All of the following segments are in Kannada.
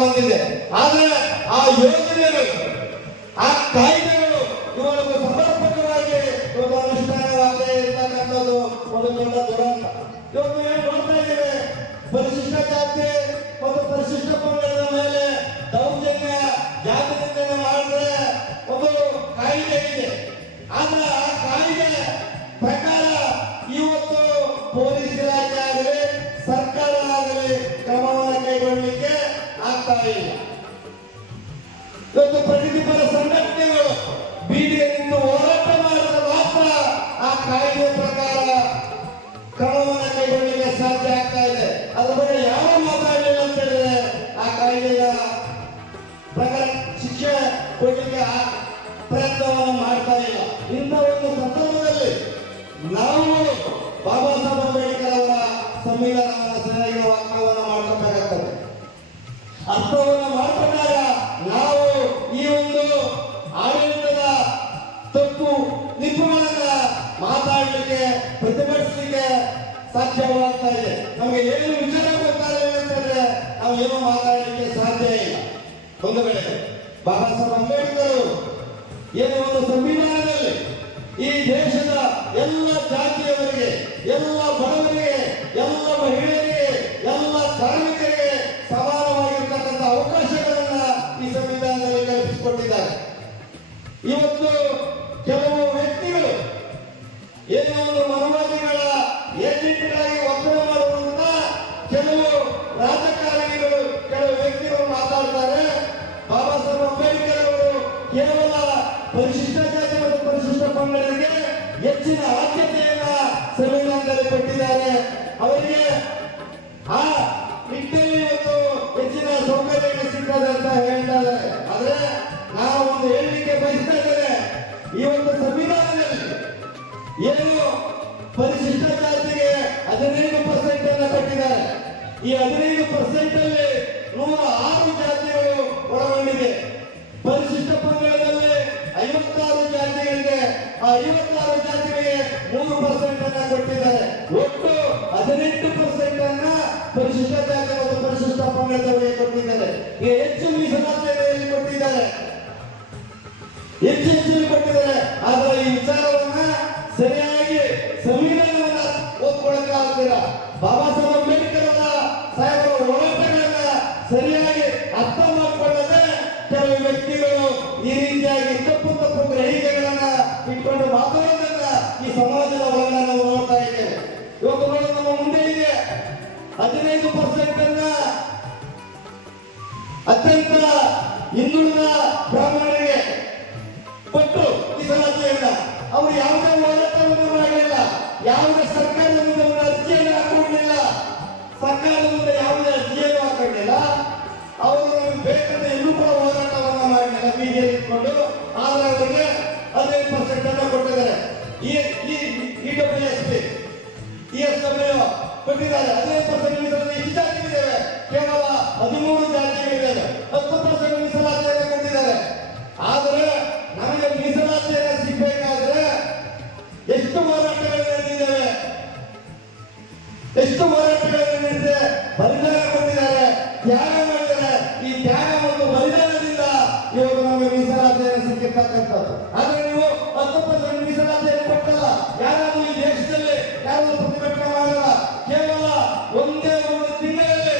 ಬಂದಿದೆ. ಆದ್ರೆ ಆ ಯೋಜನೆಗಳು, ಆ ಕಾಯ್ದೆಗಳು ಇವತ್ತು ಸಮರ್ಪಕವಾಗಿ ಅನುಷ್ಠಾನವಾಗದೇ ಇರ್ತಕ್ಕಂಥದ್ದು ಒಂದು ದೊಡ್ಡ ದುರಂತ. ಇವತ್ತು ಏನು ನೋಡ್ತಾ ಇದ್ದೇವೆ, ಪರಿಶಿಷ್ಟ ಜಾತಿ ಮತ್ತು ಪರಿಶಿಷ್ಟ ಪಂಗಡದ ಮೇಲೆ ದೌರ್ಜನ್ಯ, ಜಾತಿ ನಿಂದನೆ ಮಾಡಿದ್ರೆ ಒಂದು ಕಾಯ್ದೆ ಇದೆ. ಆದ್ರೆ ಆ ಕಾಯ್ದೆ ಪ್ರಕಾರ ಇವತ್ತು ಪೊಲೀಸ್ ಇಲಾಖೆ ಆಗಲಿ ಸರ್ಕಾರ ಆಗಲಿ ಕ್ರಮವನ್ನು ಕೈಗೊಳ್ಳಲಿಕ್ಕೆ ಆಗ್ತಾ ಇಲ್ಲ. ಇವತ್ತು ಪ್ರಗತಿಪರ ಸಂಘಟನೆಗಳು ಬೀದಿಗೆ ನಿಂತು ಹೋರಾಟ ಮಾಡಿದ್ರೆ ಮಾತ್ರ ಆ ಕಾಯ್ದೆ ಪ್ರಕಾರ ಕ್ರಮವನ್ನು ಕೈಗೊಳ್ಳಲಿಕ್ಕೆ ಸಾಧ್ಯ ಆಗ್ತಾ ಇದೆ. ಅದ್ರ ಬಗ್ಗೆ ಯಾವ ಮಾತಾಡಲಿಲ್ಲ ಅಂತ ಹೇಳಿದ್ರೆ ಆ ಕಾಯ್ದೆಯ ಪ್ರಕಾರ ಶಿಕ್ಷೆ ಕೊಡಲಿಕ್ಕೆ ಪ್ರಯತ್ನವನ್ನು ಮಾಡ್ತಾ ಇಲ್ಲ. ಇಂಥ ಒಂದು ಸಂದರ್ಭದಲ್ಲಿ ನಾವು ಬಾಬಾ ಸಾಹೇಬ್ ಅಂಬೇಡ್ಕರ್ ಅವರ ಸಂವಿಧಾನವನ್ನು ಸರಿಯಾಗಿ ವಾಕ್ಯವನ್ನು ಮಾಡ್ಕೋಬೇಕಾಗ್ತದೆ. ಅರ್ಥವನ್ನು ಮಾಡ್ಕೊಂಡಾಗ ನಾವು ಈ ಒಂದು ಆಡಳಿತದ ತಪ್ಪು ನಿಪುಣರನ್ನ ಮಾತಾಡಲಿಕ್ಕೆ, ಪ್ರತಿಭಟಿಸಲಿಕ್ಕೆ ಸಾಧ್ಯವಾಗ್ತಾ ಇದೆ. ನಮಗೆ ಏನು ವಿಚಾರ ಗೊತ್ತಾಗಲಿಲ್ಲ ಅಂತಂದ್ರೆ ನಾವು ಏನು ಮಾತಾಡಲಿಕ್ಕೆ ಸಾಧ್ಯ ಇಲ್ಲ. ಒಂದು ವೇಳೆ ಬಾಬಾ ಸಾಹೇಬ್ ಅಂಬೇಡ್ಕರ್ ಏನು ಒಂದು ಸಂವಿಧಾನದಲ್ಲಿ ಈ ದೇಶದ ಎಲ್ಲ ಜಾತಿಯವರಿಗೆ, ಎಲ್ಲ ಬಡವರಿಗೆ, ಎಲ್ಲ ಮಹಿಳೆಯರಿಗೆ, ಎಲ್ಲ ಕಾರ್ಮಿಕರಿಗೆ ಸಮಾನವಾಗಿರ್ತಕ್ಕಂಥ ಅವಕಾಶಗಳನ್ನ ಈ ಸಂವಿಧಾನದಲ್ಲಿ ಕಲ್ಪಿಸಿಕೊಟ್ಟಿದ್ದಾರೆ. ಇವತ್ತು ಕೆಲವು ವ್ಯಕ್ತಿಗಳು ಏನೋ ಒಂದು ಮನವಾದಿಗಳ ಏಜೆಂಟ್ಗಳಾಗಿ ಒತ್ತಡ ಮಾಡುವಂತ ಕೆಲವು ರಾಜಕಾರಣಿಗಳು, ಕೆಲವು ವ್ಯಕ್ತಿಗಳು ಮಾತಾಡ್ತಾರೆ. ಬಾಬಾ ಸಾಹೇಬ್ ಅಂಬೇಡ್ಕರ್ ಅವರು ಕೇವಲ ಪರಿಶಿಷ್ಟ ಜಾತಿ ಮತ್ತು ಪರಿಶಿಷ್ಟ ಪಂಗಡರಿಗೆ ಹೆಚ್ಚಿನ ಆದ್ಯತೆಯನ್ನ ಸಂವಿಧಾನದಲ್ಲಿ ಕೊಟ್ಟಿದ್ದಾರೆ. ಅವರಿಗೆ ಆ ನಿಟ್ಟಿನಲ್ಲಿ ಇವತ್ತು ಹೆಚ್ಚಿನ ಸೌಕರ್ಯಗಳು ಸಿಗ್ತದೆ ಅಂತ ಹೇಳ್ತಾರೆ. ಆದ್ರೆ ನಾವು ಒಂದು ಹೇಳಲಿಕ್ಕೆ ಬಯಸ್ತಾ ಇದ್ದೇವೆ, ಈ ಒಂದು ಸಂವಿಧಾನದಲ್ಲಿ ಏನು ಪರಿಶಿಷ್ಟ ಜಾತಿಗೆ 15% ಅನ್ನ ಕೊಟ್ಟಿದ್ದಾರೆ. ಈ 15% ಅಲ್ಲಿ 106 ಜಾತಿಗಳು ಒಳಗೊಂಡಿದೆ. ಪರಿಶಿಷ್ಟ ಪಂಗಡದಲ್ಲಿ 56 ಜಾತಿಗಳಿದೆ. ಆ 56 ಜಾತಿಗಳಿಗೆ 3% ಅನ್ನ ಕೊಟ್ಟಿದ್ದಾರೆ. ಒಟ್ಟು 18% ಅನ್ನ ಪರಿಶಿಷ್ಟ ಜಾತಿ ಮತ್ತು ಪರಿಶಿಷ್ಟ ಪಂಗಡದವರಿಗೆ ಕೊಟ್ಟಿದ್ದಾರೆ. ಈಗ ಹೆಚ್ಚು ಮೀಸಲಾತಿಯಲ್ಲಿ ಕೊಟ್ಟಿದ್ದಾರೆ, ಹೆಚ್ಚು ಕೊಟ್ಟಿದ್ದಾರೆ. ಆದರೆ ಈ ವಿಚಾರವನ್ನ ಸರಿಯಾಗಿ ಸಂವಿಧಾನವನ್ನ ಓದ್ಕೊಳ್ಳಕ್ಕಾಗ್ತಿಲ್ಲ. ಬಾಬಾ ಸಾಹೇಬ್ ಅಂಬೇಡ್ಕರ್ ಸಾಹೇಬರ ಹೋರಾಟಗಳನ್ನ ಸರಿಯಾಗಿ ಅರ್ಥ ಮಾಡಿಕೊಳ್ಳದೆ ಕೆಲವು ವ್ಯಕ್ತಿಗಳು ಈ ರೀತಿಯಾಗಿ ತಪ್ಪು ಗ್ರಹಿಕೆಗಳನ್ನ ಇಟ್ಕೊಂಡು ಮಾತಾಡೋದನ್ನ ಈ ಸಮಾಜದ ಒಳಗೆ ನಾವು ನೋಡ್ತಾ ಇದ್ದೇವೆ. ಇವತ್ತು ನೋಡಿ ನಮ್ಮ ಮುಂದೆ ಇದೆ 15% ಅನ್ನ ಅತ್ಯಂತ ಹಿಂದುಳಿದ ಬ್ರಾಹ್ಮಣರಿಗೆ ಕೊಟ್ಟು ಮೀಸಲಾತಿಯನ್ನ ಅವರು ಯಾವುದೇ ಹೋರಾಟವನ್ನು ಮಾಡಲಿಲ್ಲ, ಯಾವುದೇ ಸರ್ಕಾರದ ಮುಂದೆ ಒಂದು ಅರ್ಜಿಯನ್ನು ಹಾಕೊಂಡಿಲ್ಲ, ಸರ್ಕಾರದ ಮುಂದೆ ಯಾವುದೇ ಅರ್ಜಿಯನ್ನು ಹಾಕೊಂಡಿಲ್ಲ. ಅವರು ಬೇಕಾದ ಎಲ್ಲೂ ಕೂಡ ಹೋರಾಟವನ್ನು ಮಾಡಲಿಲ್ಲ, ಬೀದಿಯಲ್ಲಿ ಇಟ್ಕೊಂಡು. ಆದ್ರೆ ಅವರಿಗೆ 15% ಅನ್ನು ಕೊಟ್ಟಿದ್ದಾರೆ. ESW ಕೊಟ್ಟಿದ್ದಾರೆ. 15% ಮೀಸಲಾತಿ. ಎಷ್ಟು ಜಾತಿಗಳಿವೆ? ಕೇವಲ 13 ಜಾತಿಗಳಿವೆ. 10% ಮೀಸಲಾತಿಯನ್ನು ಕೊಟ್ಟಿದ್ದಾರೆ. ಆದರೆ ನಮಗೆ ಮೀಸಲಾತಿಯನ್ನು ಸಿಗಬೇಕಾದ್ರೆ ಎಷ್ಟು ಹೋರಾಟಗಳು ನಡೆದಿದ್ದಾವೆ, ಎಷ್ಟು ಹೋರಾಟಗಳು ನಡೆದಿದೆ, ಬಲಿದಾನ ಕೊಟ್ಟಿದ್ದಾರೆ, ತ್ಯಾಗ ಮಾಡಿದ್ದಾರೆ. ಈ ತ್ಯಾಗ ಮತ್ತು ಬಲಿದಾನದಿಂದ ಇವತ್ತು ನಮಗೆ ಮೀಸಲಾತಿಯನ್ನು ಸಿಕ್ಕಿರ್ತಕ್ಕಂಥದ್ದು. ಆದ್ರೆ ನೀವು 10% ಮೀಸಲಾತಿಯನ್ನು ಕೊಟ್ಟಲ್ಲ. ಯಾರಾದ್ರೂ ಈ ದೇಶದಲ್ಲಿ ಯಾರು ಪ್ರತಿಭಟನೆ ಮಾಡಲ್ಲ. ಕೇವಲ ಒಂದೇ ಒಂದು ತಿಂಗಳಲ್ಲಿ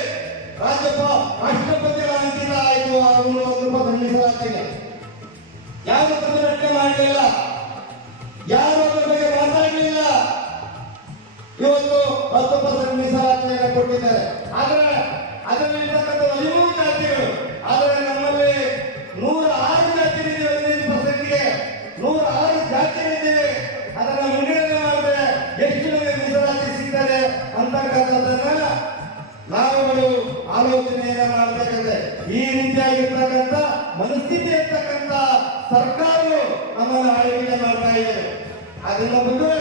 ರಾಷ್ಟ್ರಪತಿಗಳ ಅಂಕಿತ ಆಯಿತು. 1% ಮೀಸಲಾತಿಗೆ ಯಾರು ಪ್ರತಿಭಟನೆ ಮಾಡಲಿಲ್ಲ, ಯಾರು ಅದರ ಬಗ್ಗೆ ಮಾತಾಡಲಿಲ್ಲ. ಇವತ್ತು 10% ಮೀಸಲಾತಿಯನ್ನು ಕೊಟ್ಟಿದ್ದಾರೆ. ಆದರೆ ಅದರಲ್ಲಿರ್ತಕ್ಕಂಥ 13 ಜಾತಿಗಳು. ಆದರೆ ನಮ್ಮಲ್ಲಿ 106 ಜಾತಿಗಳಿವೆ. 15%ಗೆ 106 ಜಾತಿಗಳಿವೆ. ಅದನ್ನ ವಿಂಗಡಣೆ ಮಾಡಿದ್ರೆ ಎಷ್ಟು ನಮಗೆ ಮೀಸಲಾತಿ ಸಿಗ್ತದೆ ಅಂತಕ್ಕಂಥದ್ದನ್ನ ನಾವುಗಳು ಆಲೋಚನೆಯನ್ನ ಮಾಡಬೇಕಾದ್ರೆ ಈ ರೀತಿಯಾಗಿರ್ತಕ್ಕಂಥ ಮನಸ್ಥಿತಿ ಇರ್ತಕ್ಕಂಥ ಸರ್ಕಾರಗಳು ನಮ್ಮನ್ನು ಆಳ್ವಿಕೆ ಮಾಡ್ತಾ ಇದ್ದಾರೆ. ಅದನ್ನ ಬಂದ್ರೆ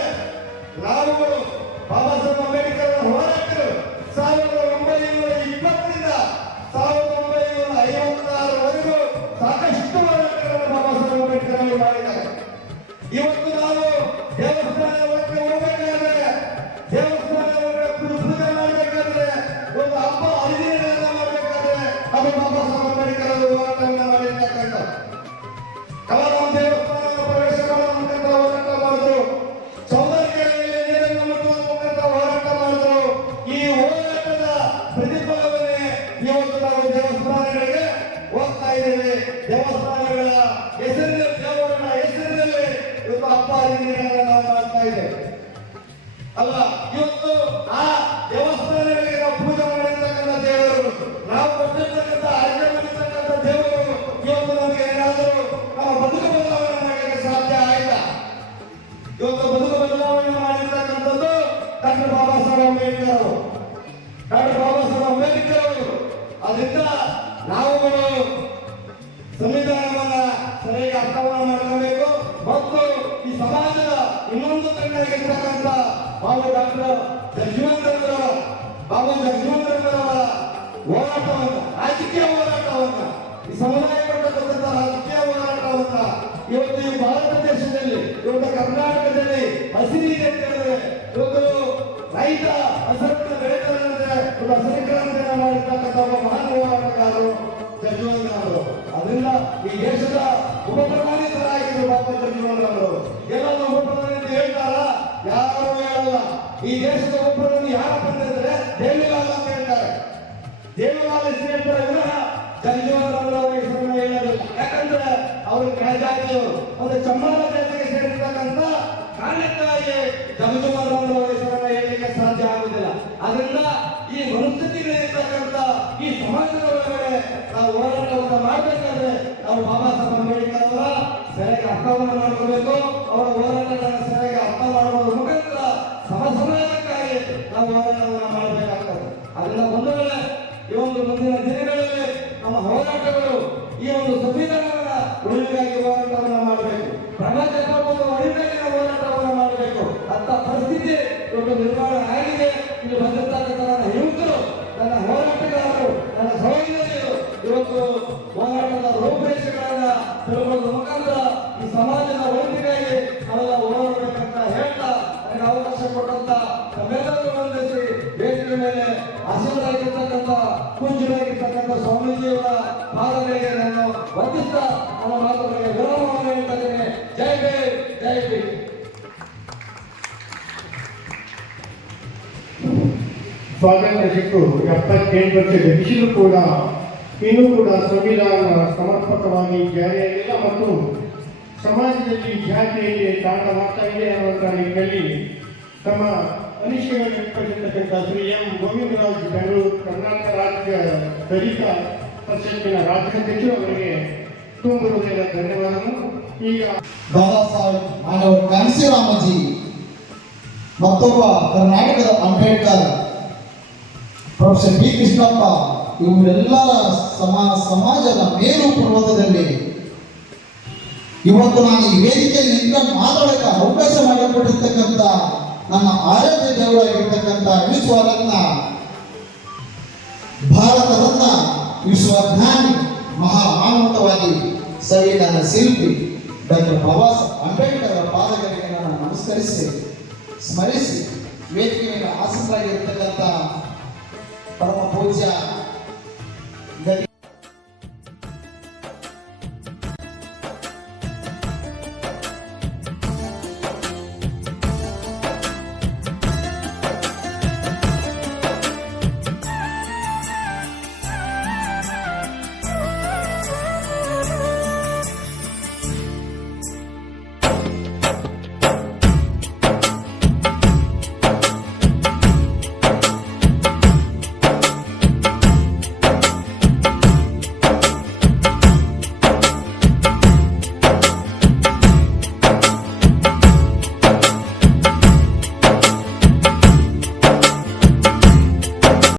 ನಾವುಗಳು ಬಾಬಾ ಸಾಹೇಬ್ ಅಂಬೇಡ್ಕರ್ ಹೋರಾಟಗಳು 1920ರಿಂದ 1956ವರೆಗೂ ಸಾಕಷ್ಟು ಹೋರಾಟಗಳನ್ನು ಬಾಬಾ ಸಾಹೇಬ್ ಅಂಬೇಡ್ಕರ್ ಅವರು ಮಾಡಿದ್ದಾರೆ. ಇವತ್ತು ನಾವು ದೇವಸ್ಥಾನ ಹೋಗಬೇಕಾದ್ರೆ, ದೇವಸ್ಥಾನ ಪೂಜೆ ಮಾಡಬೇಕಾದ್ರೆ, ಒಂದು ಹಬ್ಬ ಹರಿದಿನಗಳನ್ನ ಮಾಡಬೇಕಾದ್ರೆ ಅದು ಬಾಬಾ ದೇವಸ್ಥಾನಗಳ ಹೆಸರಿನಲ್ಲಿ, ದೇವರ ಹೆಸರಿನಲ್ಲಿ ಇವತ್ತು ಹಬ್ಬ ಹರಿದಿನಗಳನ್ನ ನಾವು ಮಾಡ್ತಾ ಇದ್ದೇವೆ ಅಲ್ಲ. ಇವತ್ತು ಆ ದೇವಸ್ಥಾನಗಳಿಗೆ ನಾವು ಪೂಜೆ ಮಾಡಿರ್ತಕ್ಕಂಥ ದೇವರು, ನಾವು ಕೊಟ್ಟಿರ್ತಕ್ಕಂಥ ಆಜ್ಞೆ ಮಾಡಿರ್ತಕ್ಕಂಥ ದೇವರು ಇವತ್ತು ನಮಗೆ ಏನಾದರೂ ನಮ್ಮ ಬದುಕು ಬದಲಾವಣೆ ಮಾಡಲಿಕ್ಕೆ ಸಾಧ್ಯ ಆಯ್ತಾ? ಇವತ್ತು ಬದುಕು ಬದಲಾವಣೆ ಮಾಡಿರ್ತಕ್ಕಂಥದ್ದು ಡಾಕ್ಟರ್ ಬಾಬಾ ಸಾಹೇಬ್ ಅಂಬೇಡ್ಕರ್ ಅವರು. ಡಾಕ್ಟರ್ ಬಾಬಾ ಸಾಹೇಬ್ ಅಂಬೇಡ್ಕರ್ ಅವರು. ಅದರಿಂದ ನಾವುಗಳು ಸಂವಿಧಾನವನ್ನ ಸರಿಯಾಗಿ ಅರ್ಥವನ್ನು ಮಾಡ್ಕೋಬೇಕು ಮತ್ತು ಈ ಸಮಾಜದ ಇನ್ನೊಂದು ಕಣ್ಣಾಗಿರ್ತಕ್ಕಂಥ ಬಾಬು ಡಾಕ್ಟರ್ ಜಗಜೀವನರವರ ಹೋರಾಟವನ್ನ, ರಾಜಕೀಯ ಹೋರಾಟವನ್ನ, ಈ ಸಮುದಾಯ ಪಟ್ಟತಕ್ಕಂಥ ರಾಜಕೀಯ ಹೋರಾಟವನ್ನ ಇವತ್ತು ಈ ಭಾರತ ದೇಶದಲ್ಲಿ, ಇವತ್ತು ಕರ್ನಾಟಕದಲ್ಲಿ ಹಸಿರೀದೆ ಅಂತ ಹೇಳಿದ್ರೆ ಇವತ್ತು ರೈತ ಹಸಿರನ್ನು ಬೆಳೆತಾರೆ ಅಂದ್ರೆ ಹಸಿರು ಕ್ರಾಂತಿಯನ್ನು ಮಾಡಿರ್ತಕ್ಕಂಥ ಒಬ್ಬ ಮಹಾನ್ ಹೋರಾಟಗಾರರು ಜಗಜೀವನರಾಮರು. ಅದರಿಂದ ಈ ದೇಶದ ಉಪಪ್ರಧಾನಿತರಾಗಿದ್ದರು ಬಾಬಾ ಜಗಜೀವನರಾಮರು. ಎಲ್ಲರೂ ಉಪಪ್ರಧಾನಿ ಅಂತ ಹೇಳ್ತಾರ? ಯಾರು ಹೇಳಲ್ಲ. ಈ ದೇಶದ ಉಪಪ್ರಧಾನಿ ಯಾರಪ್ಪ ಅಂತಂದ್ರೆ ದೇವಿಲಾಲ್ ಅಂತ ಹೇಳ್ತಾರೆ. ದೇವಿಲಾಲ್ ಹೆಸರು ಹೇಳ್ತಾರೆ ವಿನಃ ಜಗಜೀವನರಾಮರವರ ಹೆಸರನ್ನ ಹೇಳೋದಿಲ್ಲ. ಯಾಕಂದ್ರೆ ಅವರು ಕೆಳಜಾತಿಯವರು, ಒಂದು ಚಮ್ಮಾರ ಜಾತಿಗೆ ಸೇರಿರ್ತಕ್ಕಂಥ ಕಾರಣಕ್ಕಾಗಿ ಜಗಜೀವನರಾಮರವರ ಹೆಸರನ್ನ ಹೇಳಲಿಕ್ಕೆ ಸಾಧ್ಯ ಆಗುದಿಲ್ಲ. ಅದರಿಂದ ಈ ಮನಸ್ಥಿತಿಗಳಿರ್ತಕ್ಕಂಥ ಈ ಸಮಾಜದ ಒಳಗಡೆ ನಾವು ಹೋರಾಟವನ್ನು ಮಾಡಬೇಕಾದ್ರೆ ನಾವು ಬಾಬಾ ಸಾಹೇಬ್ ಅಂಬೇಡ್ಕರ್ ಅವರ ಸರಿಯಾಗಿ ಅರ್ಥವನ್ನು ಮಾಡ್ಕೋಬೇಕು. ಅವರ ಹೋರಾಟಗಳನ್ನು ಸರಿಯಾಗಿ ಅರ್ಥ ಮಾಡುವ ಮುಖಾಂತರ ಸಮಾಜಕ್ಕಾಗಿ ನಾವು ಹೋರಾಟವನ್ನು ಮಾಡಬೇಕಾಗ್ತದೆ. ಅದರಿಂದ ಒಂದು ವೇಳೆ ಈ ಒಂದು ಮುಂದಿನ ದಿನಗಳಲ್ಲಿ ನಮ್ಮ ಹೋರಾಟಗಳು ಈ ಒಂದು ಸಂವಿಧಾನದ ಉಳಿವಿಗಾಗಿ ಹೋರಾಟವನ್ನು ಮಾಡಬೇಕು, ಪ್ರಜಾಪ್ರಭುತ್ವದ ಉಳಿವಿಗಾಗಿ ಹೋರಾಟವನ್ನು ಮಾಡಬೇಕು ಅಂತ ಪರಿಸ್ಥಿತಿ ಇವತ್ತು ನಿರ್ಮಾಣ ಆಗಿದೆ. ಇಲ್ಲಿ ಬಂದಿರ್ತಕ್ಕಂಥ ನನ್ನ ಯುವಕರು, ನನ್ನ ಹೋರಾಟಗಾರರು, ನನ್ನ ಸಹೋದರಿಯರು ಇವತ್ತು ಹೋರಾಟದ ರೂಪರೇಷೆಗಳನ್ನ ತಿಳ್ಕೊಳ್ಳುವ ಮುಖಾಂತರ ಈ ಸಮಾಜದ ಒಳಿತಿಗಾಗಿ ನಾವೆಲ್ಲ ಹೋರಾಡಬೇಕಂತ ಹೇಳ್ತಾ ನನಗೆ ಅವಕಾಶ ಕೊಟ್ಟಂತ ನಮ್ಮೆಲ್ಲರಿಗೂ ವಂದಿಸಿ ವೇದಿಕೆ ಮೇಲೆ ಆಶೀರ್ವಾದವಾಗಿರ್ತಕ್ಕಂಥ ಪೂಜ್ಯರಾಗಿರ್ತಕ್ಕಂಥ ಸ್ವಾಮೀಜಿಯವರ ಪಾದಗಳಿಗೆ ನಾನು ವಂದಿಸ್ತಾ ನನ್ನ ಮಾತುಗಳಿಗೆ ವಿರಾಮವನ್ನು ಹೇಳ್ತಾ ಇದ್ದೇನೆ. ಜೈ ಭೀಮ್, ಜೈ ಭೀಮ್. ಸ್ವಾತಂತ್ರ್ಯ ಸಿಕ್ಕು 78 ವರ್ಷ ಗತಿಸಿದರೂ ಕೂಡ ಇನ್ನೂ ಕೂಡ ಸಂವಿಧಾನ ಸಮರ್ಪಕವಾಗಿ ಜಾರಿಯಾಗಿಲ್ಲ ಮತ್ತು ಸಮಾಜದಲ್ಲಿ ಜಾತಿಯಲ್ಲಿ ತಾಂಡವಾಗ್ತಾ ಇದೆ ಅನ್ನುವಂಥ ನಿಟ್ಟಿನಲ್ಲಿ ತಮ್ಮ ಅನಿಸಿಕೆಗಳನ್ನು ವ್ಯಕ್ತಪಡಿಸಿರ್ತಕ್ಕಂಥ ಶ್ರೀ ಎಂ ಗೋವಿಂದರಾಜ್ ಬೆಂಗಳೂರು ಕರ್ನಾಟಕ ರಾಜ್ಯ ದಲಿತ ಪರಿಷತ್ತಿನ ರಾಜ್ಯಾಧ್ಯಕ್ಷರು ಅವರಿಗೆ ತುಂಬ ಹೃದಯದ ಧನ್ಯವಾದಗಳು. ಈಗ ಬಾಬಾ ಸಾಹೇಬ್ ಮಾನವ ಕಾಂಶಿರಾಮಜಿ ಮತ್ತೊಬ್ಬ ಕರ್ನಾಟಕದ ಅಂಬೇಡ್ಕರ್, ಪ್ರೊಫೆಸರ್ ಬಿ ಕೃಷ್ಣಪ್ಪ ಇವರೆಲ್ಲರ ಸಮಾಜದ ಮೇರು ಪರ್ವತದಲ್ಲಿ ಇವತ್ತು ನಾನು ಈ ವೇದಿಕೆಯಲ್ಲಿ ನಿಂತ್ಕೊಂಡು ಮಾತಾಡಕ್ಕೆ ಅವಕಾಶ ಮಾಡಿಕೊಟ್ಟಿರ್ತಕ್ಕಂಥ ನನ್ನ ಆರಾಧ್ಯ ದೇವರಾಗಿರ್ತಕ್ಕಂಥ ವಿಶ್ವರತ್ನ, ಭಾರತ ರತ್ನ, ವಿಶ್ವಜ್ಞಾನಿ, ಮಹಾಮಾನವತವಾದಿ, ಸಂವಿಧಾನ ಶಿಲ್ಪಿ ಡಾಕ್ಟರ್ ಬಾಬಾ ಸಾಹೇಬ್ ಅಂಬೇಡ್ಕರ್ ಅವರ ಪಾದಗಳಿಗೆ ನಾನು ನಮಸ್ಕರಿಸಿ ಸ್ಮರಿಸಿ ವೇದಿಕೆ ಮೇಲೆ ಆಸೀನರಾಗಿರ್ತಕ್ಕಂಥ ಪರಮ ಪೂಜ್ಯ